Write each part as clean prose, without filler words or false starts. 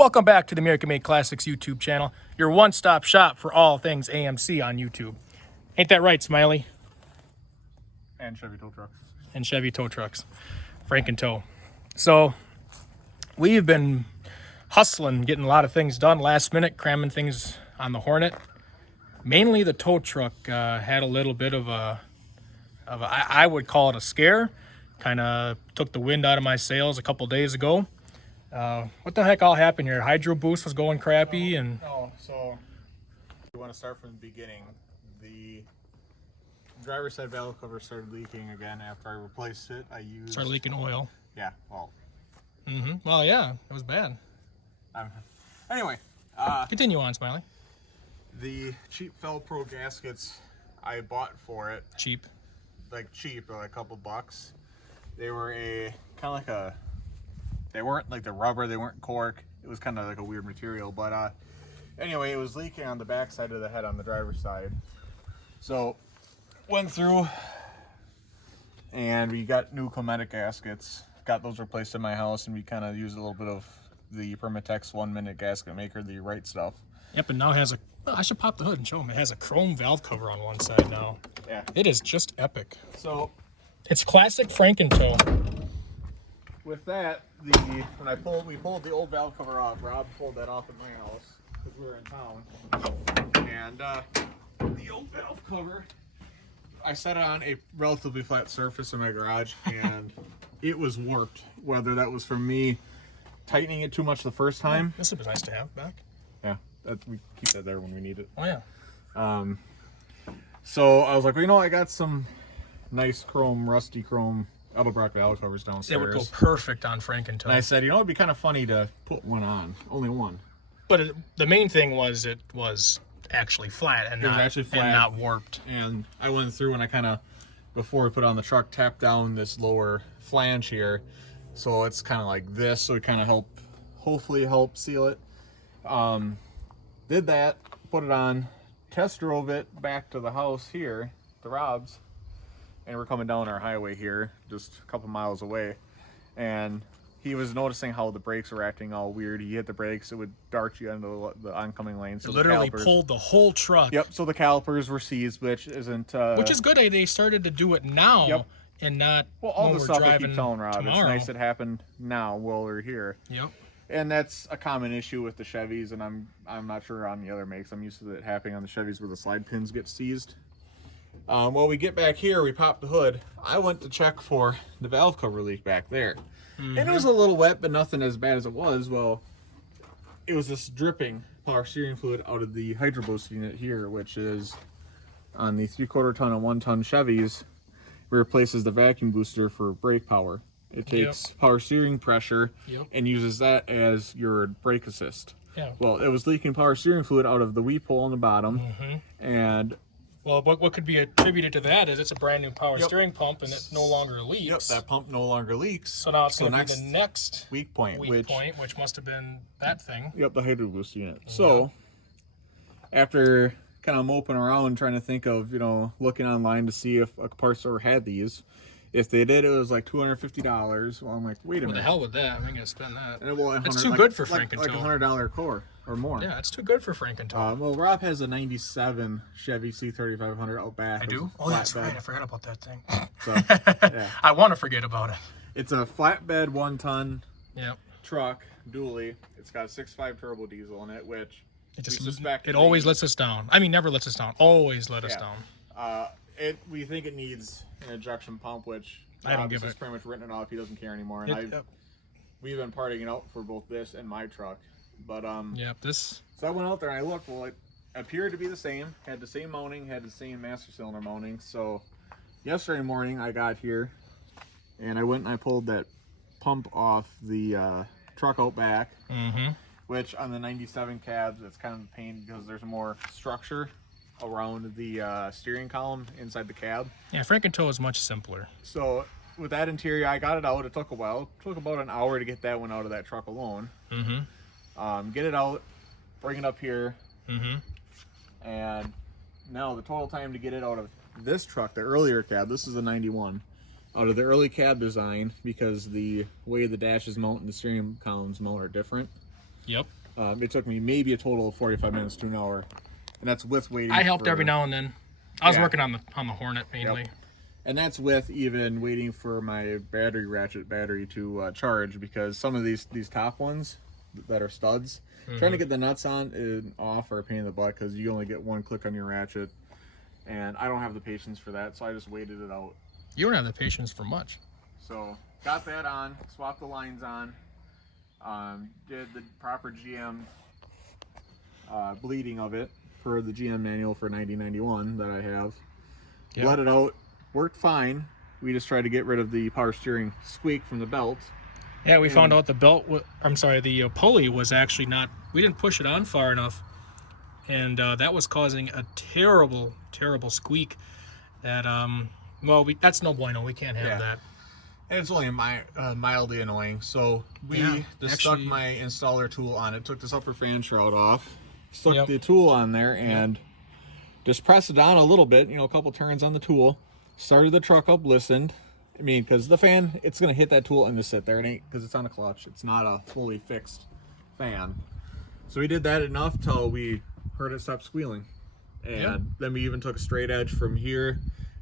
Welcome back to the American Made Classics YouTube channel, your one-stop shop for all things AMC on YouTube. Ain't that right, Smiley? And Chevy tow trucks. And Chevy tow trucks. Frankentow. So, we've been hustling, getting a lot of things done last minute, cramming things on the Hornet. Mainly the tow truck had a little bit of I would call it a scare. Kind of took the wind out of my sails a couple days ago. What the heck all happened here? Hydro boost was going crappy So you want to start from the beginning. The driver's side valve cover started leaking again after I replaced it. Started leaking oil. Yeah, well. Well, yeah, it was bad. Anyway. Continue on, Smiley. The cheap Velcro gaskets I bought for it. Cheap. Like cheap, like a couple bucks. They were they weren't like the rubber, they weren't cork. It was kind of like a weird material, but anyway, it was leaking on the back side of the head on the driver's side. So went through and we got new Cometic gaskets. Got those replaced in my house, and we kind of used a little bit of the Permatex 1-minute gasket maker, the right stuff. Yep, and now it has I should pop the hood and show them. It has a chrome valve cover on one side now. Yeah. It is just epic. So it's classic Frankentow. With that, we pulled the old valve cover off. Rob pulled that off at my house because we were in town. And the old valve cover, I set it on a relatively flat surface in my garage, and it was warped. Whether that was from me tightening it too much the first time. This would be nice to have back. Yeah, we keep that there when we need it. Oh yeah. So I was like, well, you know, I got some nice rusty chrome Edelbrock valve covers downstairs. It would go perfect on Frankentow. And I said, you know, it'd be kind of funny to put one on, only one. But the main thing was it was actually flat and not warped. And I went through and I kind of, before we put it on the truck, tapped down this lower flange here, so it's kind of like this, so it kind of hopefully help seal it. Did that, put it on, test drove it back to the house here, to Rob's, and we're coming down our highway here, just a couple miles away, and he was noticing how the brakes were acting all weird. He hit the brakes, it would dart you into the oncoming lane. So it literally pulled the whole truck. Yep, so the calipers were seized, which isn't... which is good. They started to do it now. Yep. And not well, all when the we're stuff I driving keep telling Rob. tomorrow. It's nice it happened now while we're here. Yep. And that's a common issue with the Chevys, and I'm not sure on the other makes. I'm used to it happening on the Chevys where the slide pins get seized. Well, we get back here, we pop the hood. I went to check for the valve cover leak back there. And it was a little wet, but nothing as bad as it was. Well, it was this dripping power steering fluid out of the Hydro Boost unit here, which is on the 3/4 ton and 1 ton Chevys, replaces the vacuum booster for brake power. It takes power steering pressure and uses that as your brake assist. Yeah. Well, it was leaking power steering fluid out of the weep hole on the bottom, and well, what could be attributed to that is it's a brand new power steering pump and it no longer leaks. Yep, that pump no longer leaks. So now it's going to be the next weak point, which must have been that thing. Yep, the Hydro Boost unit. So after kind of moping around trying to think of, you know, looking online to see if a parts store had these. If they did, it was like $250. Well, I'm like, wait a minute. What the hell with that? I'm going to spend that. And it's too good for Frankentow. Like $100 core or more. Yeah, it's too good for Frankentow. Well, Rob has a 97 Chevy C3500 out back. I do? Oh, that's right. I forgot about that thing. So, yeah. I want to forget about it. It's a flatbed 1-ton truck, dually. It's got a 6.5 turbo diesel in it, which it always lets us down. I mean, never lets us down. Always let us down. We think it needs an injection pump, which I don't give it. Pretty much written it off. He doesn't care anymore. And we've been partying it out for both this and my truck. But So I went out there and I looked. Well, it appeared to be the same. Had the same mounting. Had the same master cylinder mounting. So yesterday morning I got here and I went and I pulled that pump off the truck out back. Which on the 97 cabs, it's kind of a pain because there's more structure around the steering column inside the cab. Yeah, Frankentow is much simpler. So with that interior, I got it out. It took a while. It took about an hour to get that one out of that truck alone. Get it out, bring it up here, and now the total time to get it out of this truck, the earlier cab, this is a 91, out of the early cab design, because the way the dashes mount and the steering columns mount are different. Yep. It took me maybe a total of 45 minutes to an hour, and that's with waiting. I helped every now and then. I was Yeah. working on the Hornet mainly. Yep. And that's with even waiting for my ratchet battery to charge, because some of these top ones that are studs, trying to get the nuts on and off are a pain in the butt, because you only get one click on your ratchet, and I don't have the patience for that, so I just waited it out. You don't have the patience for much. So got that on, swapped the lines on, did the proper GM bleeding of it per the GM manual for 9091 that I have. Yep. Let it out, worked fine. We just tried to get rid of the power steering squeak from the belt. Yeah, we found out the the pulley was actually not, we didn't push it on far enough. And that was causing a terrible, terrible squeak that, well, that's no bueno. We can't have that. And it's only mildly annoying. So we stuck my installer tool on it, took this upper fan shroud off, stuck the tool on there, and just pressed it down a little bit, a couple turns on the tool, started the truck up, listened. I mean, because the fan, it's going to hit that tool and just sit there. It ain't, because it's on a clutch. It's not a fully fixed fan. So we did that enough till we heard it stop squealing. And then we even took a straight edge from here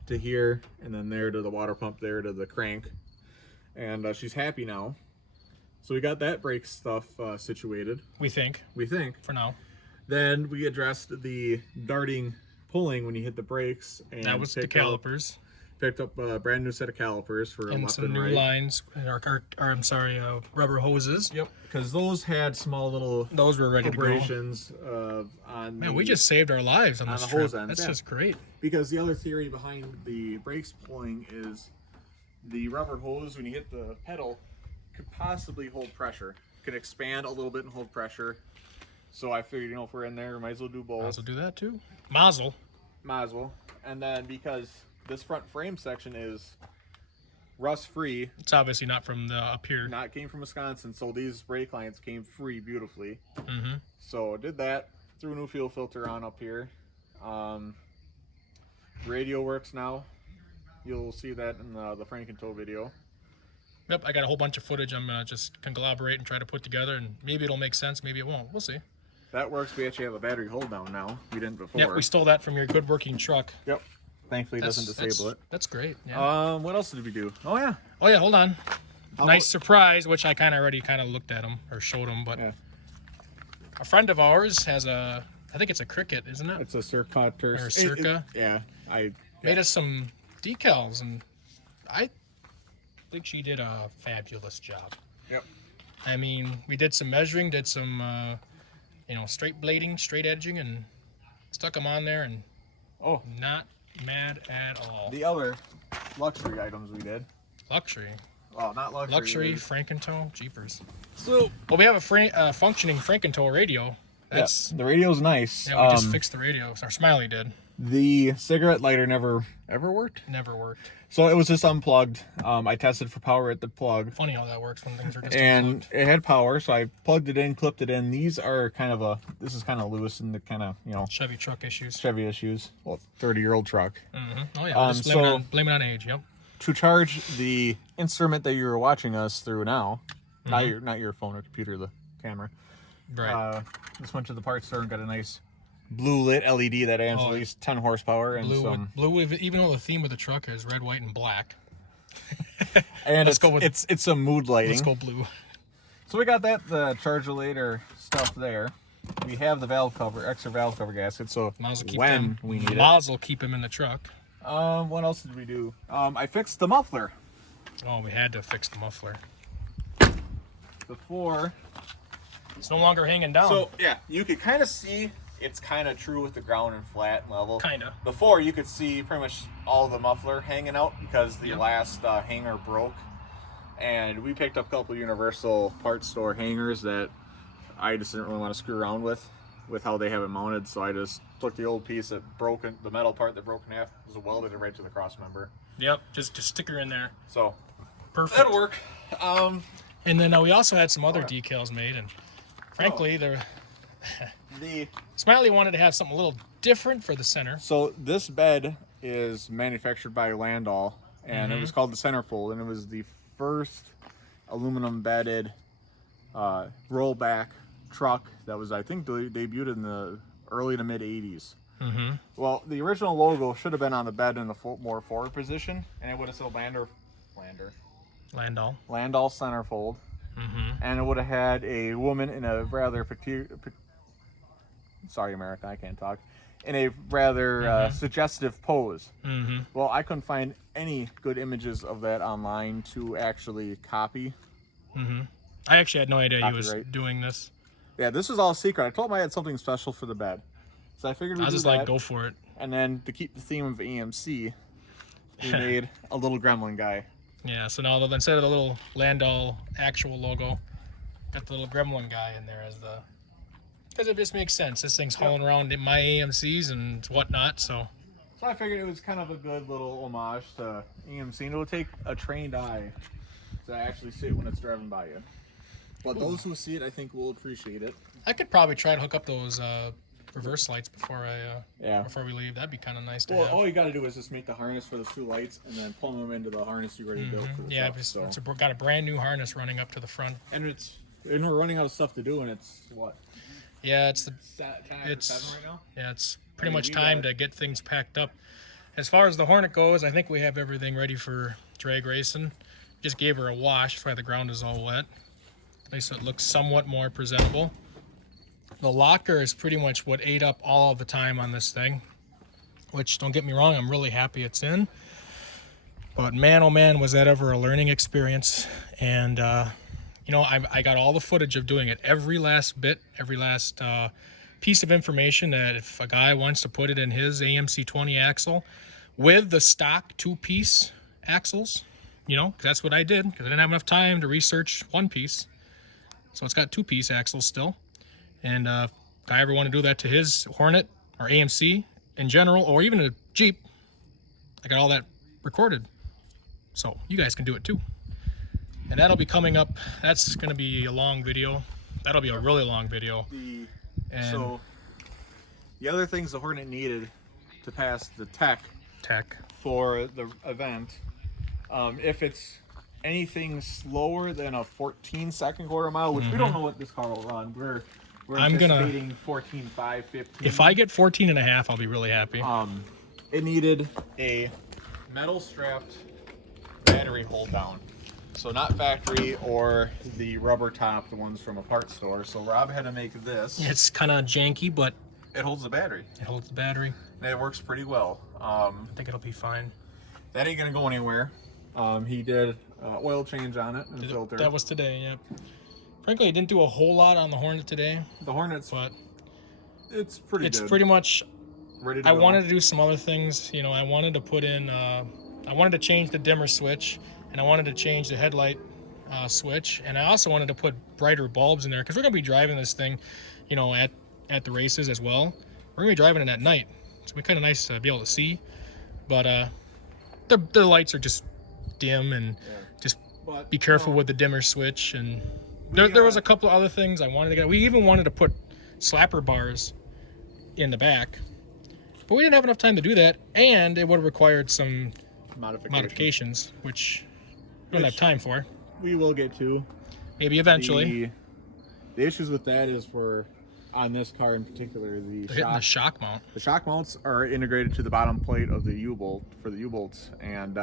to here, and then there to the water pump, there to the crank. And she's happy now. So we got that brake stuff situated. We think. For now. Then we addressed the darting pulling when you hit the brakes. And that was the calipers. Picked up a brand new set of calipers for and left some and new right. lines, rubber hoses. Yep, because those had small little those were ready abrasions to go. On Man, we just saved our lives on this trip. Hose ends. That's just great. Because the other theory behind the brakes pulling is the rubber hose, when you hit the pedal, could possibly hold pressure. Could expand a little bit and hold pressure. So I figured, if we're in there, we might as well do both. Might as well do that too. Mazel. Might as well. And then because this front frame section is rust-free. It's obviously not from up here. Came from Wisconsin, so these brake lines came free beautifully. Mm-hmm. So did that. Threw a new fuel filter on up here. Radio works now. You'll see that in the Frankentow video. Yep, I got a whole bunch of footage I'm going to just conglomerate and try to put together, and maybe it'll make sense, maybe it won't. We'll see. That works. We actually have a battery hold down now. We didn't before. Yep, we stole that from your good working truck. Yep. Thankfully, it doesn't disable it. That's great. Yeah. What else did we do? Oh, yeah, hold on. Nice surprise, which I already looked at him or showed him, but a friend of ours has I think it's a Cricket, isn't it? It's a Circa. Or a Circa. Made us some decals, and I think she did a fabulous job. Yep. I mean, we did some measuring, did some, straight blading, straight edging, and stuck them on there, and not mad at all. The other luxury items we did. Luxury. Well, not luxury. Luxury, Frankentow, jeepers. So, we have a functioning Frankentow radio. The radio's nice. Yeah, we just fixed the radio. Our Smiley did. The cigarette lighter never worked. Never worked. So it was just unplugged. I tested for power at the plug. Funny how that works when things are just and unplugged. It had power, so I plugged it in, clipped it in. These are this is kind of loose and the kind of Chevy truck issues. Chevy issues. Well, 30-year-old truck. Mm-hmm. Oh yeah. Just blame it on age. Yep. To charge the instrument that you're watching us through now, not your phone or computer, the camera. Right. Just went to the parts store and got a nice blue lit LED that adds at least 10 horsepower and blue. Even though the theme of the truck is red, white, and black. And it's a mood lighting. Let's go blue. So we got the charger later stuff there. We have the valve cover, extra valve cover gasket. So we need it, Mazel keep him in the truck. What else did we do? I fixed the muffler. Oh, we had to fix the muffler. Before. It's no longer hanging down. So yeah, you could kind of see it's kind of true with the ground and flat level. Kind of. Before you could see pretty much all the muffler hanging out because the last hanger broke, and we picked up a couple Universal parts store hangers that I just didn't really want to screw around with how they have it mounted. So I just took the old piece that the metal part that broke in half, was welded it right to the cross member. Yep, just stick her in there. So perfect. That'll work. And then we also had some other decals made, and frankly, the Smiley wanted to have something a little different for the center. So this bed is manufactured by Landau, and it was called the Centerfold, and it was the first aluminum bedded rollback truck that was, I think, debuted in the early to mid 80s. Mm-hmm. Well, the original logo should have been on the bed in the more forward position, and it would have said Landau centerfold, and it would have had a woman in a rather sorry, America, I can't talk, in a rather suggestive pose. Well, I couldn't find any good images of that online to actually copy. I actually had no idea he was Copyright. doing this. Yeah, this was all secret. I told him I had something special for the bed, so I figured we'd I was do just that. like, go for it. And then to keep the theme of AMC, we made a little gremlin guy. Yeah, so now instead of the little Landau actual logo, got the little gremlin guy in there as the... Because it just makes sense. This thing's hauling around in my AMCs and whatnot, so... So I figured it was kind of a good little homage to AMC, and it'll take a trained eye to actually see it when it's driving by you. But those who see it, I think, will appreciate it. I could probably try to hook up those reverse lights before before we leave. That'd be kind of nice to have. All you got to do is just make the harness for those two lights, and then plug them into the harness you already built for the Yeah, truck. it's got a brand new harness running up to the front. And we're running out of stuff to do, and it's what? Yeah, it's 10 after 7 right now? Yeah, it's pretty much time to get things packed up. As far as the Hornet goes, I think we have everything ready for drag racing. Just gave her a wash, that's why the ground is all wet. At least it looks somewhat more presentable. The locker is pretty much what ate up all of the time on this thing, which, don't get me wrong, I'm really happy it's in. But man, oh man, was that ever a learning experience. And, you know, I got all the footage of doing it. Every last bit, every last piece of information that if a guy wants to put it in his AMC 20 axle with the stock 2-piece axles, you know, 'cause that's what I did, because I didn't have enough time to research 1-piece. So it's got 2-piece axles still. And if I ever want to do that to his Hornet or AMC in general, or even a Jeep, I got all that recorded. So you guys can do it too. And that'll be coming up. That's going to be a long video. That'll be a really long video. So the other things the Hornet needed to pass the tech for the event, if it's anything slower than a 14-second quarter mile, which we don't know what this car will run. We're anticipating 14.5, 15. If I get 14 and a half, I'll be really happy. It needed a metal strapped battery hold down. So not factory or the rubber top, the ones from a parts store. So Rob had to make this. It's kind of janky, but it holds the battery. It holds the battery. And it works pretty well. I think it'll be fine. That ain't gonna go anywhere. He did oil change on it and filter. That was today, yeah. Frankly, I didn't do a whole lot on the Hornet today. The Hornet's, but it's pretty good. It's pretty much ready to I go. wanted to do some other things. You know, I wanted to put in, I wanted to change the dimmer switch, and I wanted to change the headlight switch, and I also wanted to put brighter bulbs in there because we're gonna be driving this thing, you know, at the races as well. We're gonna be driving it at night, so it'll be kind of nice to be able to see. But the lights are just dim, and just be careful with the dimmer switch. And there was a couple of other things I wanted to get. We even wanted to put slapper bars in the back, but we didn't have enough time to do that, and it would have required some modifications, which we don't have time for. We will get to. Maybe eventually. The issues with that is on this car in particular, the shock mount. The shock mounts are integrated to the bottom plate of the U-bolt for the U-bolts, and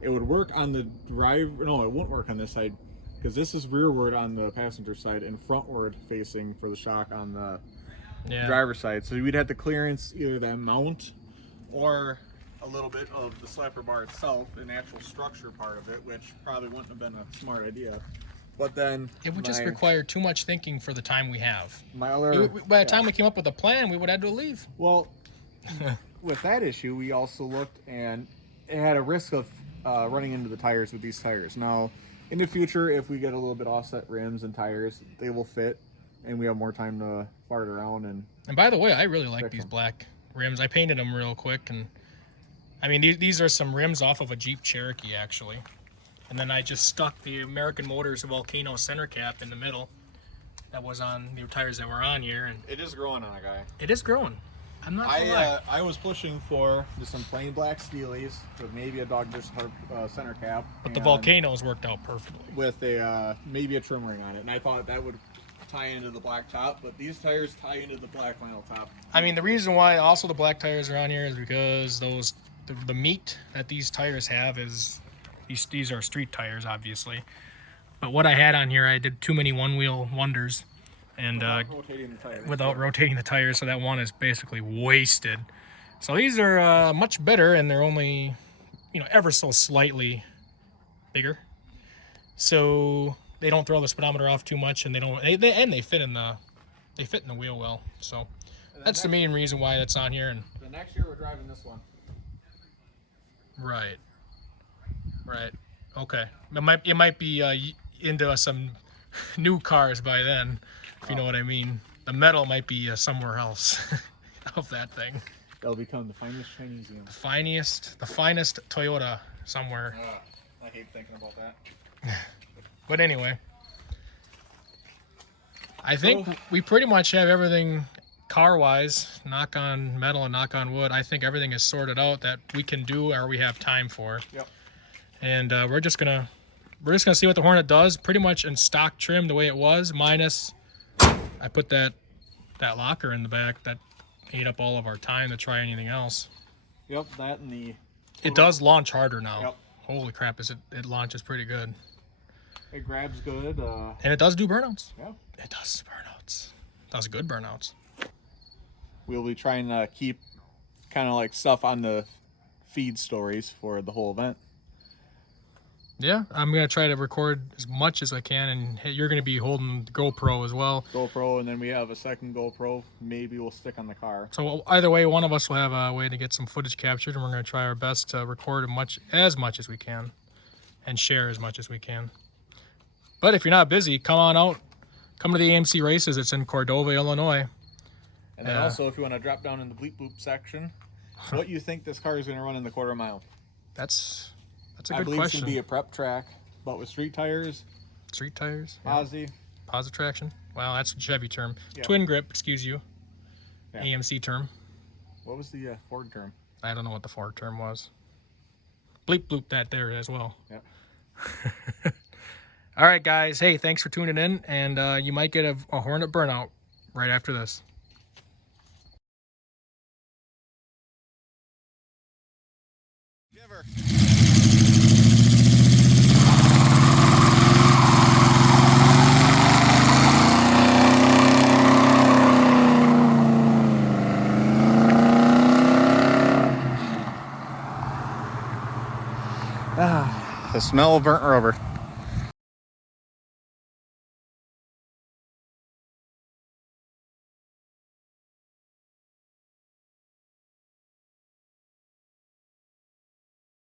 it would work on the drive. No, it won't work on this side because this is rearward on the passenger side and frontward facing for the shock on the driver's side. So we'd have to clearance either that mount or a little bit of the slapper bar itself, an actual structure part of it, which probably wouldn't have been a smart idea. But then it would just require too much thinking for the time we have. By the time we came up with a plan, we would have had to leave. Well, with that issue, we also looked, and it had a risk of running into the tires with these tires. Now, in the future, if we get a little bit offset rims and tires, they will fit, and we have more time to fart around. And by the way, I really like these black rims. I painted them real quick, and I mean, these are some rims off of a Jeep Cherokee, actually. And then I just stuck the American Motors Volcano center cap in the middle. That was on the tires that were on here. And it is growing on a guy. It is growing. I'm not gonna lie. I was pushing for just some plain black Steelies with maybe a Dodgers center cap. But the Volcanoes worked out perfectly. With maybe a trim ring on it. And I thought that would tie into the black top, but these tires tie into the black vinyl top. I mean, the reason why also the black tires are on here is because the meat that these tires have is these are street tires, obviously. But what I had on here, I did too many one-wheel wonders, and without rotating the tires, so that one is basically wasted. So these are much better, and they're only, ever so slightly bigger. So they don't throw the speedometer off too much, and they fit in the wheel well. So that's the main reason why that's on here. And the next year we're driving this one. Right. Okay. It might be into some new cars by then, if you know what I mean. The metal might be somewhere else of that thing. They'll become the finest Chinese museum. The finest Toyota somewhere. I hate thinking about that. But anyway, I think we pretty much have everything car-wise, knock on metal and knock on wood. I think everything is sorted out that we can do or we have time for. Yep. And we're just gonna see what the Hornet does, pretty much in stock trim the way it was, minus I put that locker in the back that ate up all of our time to try anything else. Yep, that and the... It does launch harder now. Yep. Holy crap, it launches pretty good. It grabs good. And it does do burnouts. Yeah. It does burnouts. It does good burnouts. We'll be trying to keep kind of like stuff on the feed stories for the whole event. Yeah, I'm going to try to record as much as I can, and you're going to be holding the GoPro as well. GoPro, and then we have a second GoPro. Maybe we'll stick on the car. So either way, one of us will have a way to get some footage captured, and we're going to try our best to record as much as we can and share as much as we can. But if you're not busy, come on out. Come to the AMC Races. It's in Cordova, Illinois. And then also, if you want to drop down in the bleep boop section, what you think this car is going to run in the quarter mile? That's a good question. I believe it's going to be a prep track, but with street tires. Street tires? Posi. Positive traction. Wow, that's a Chevy term. Yeah. Twin grip, excuse you. Yeah. AMC term. What was the Ford term? I don't know what the Ford term was. Bleep bloop that there as well. Yep. All right, guys. Hey, thanks for tuning in, and you might get a Hornet burnout right after this. Giver. The smell of burnt rubber.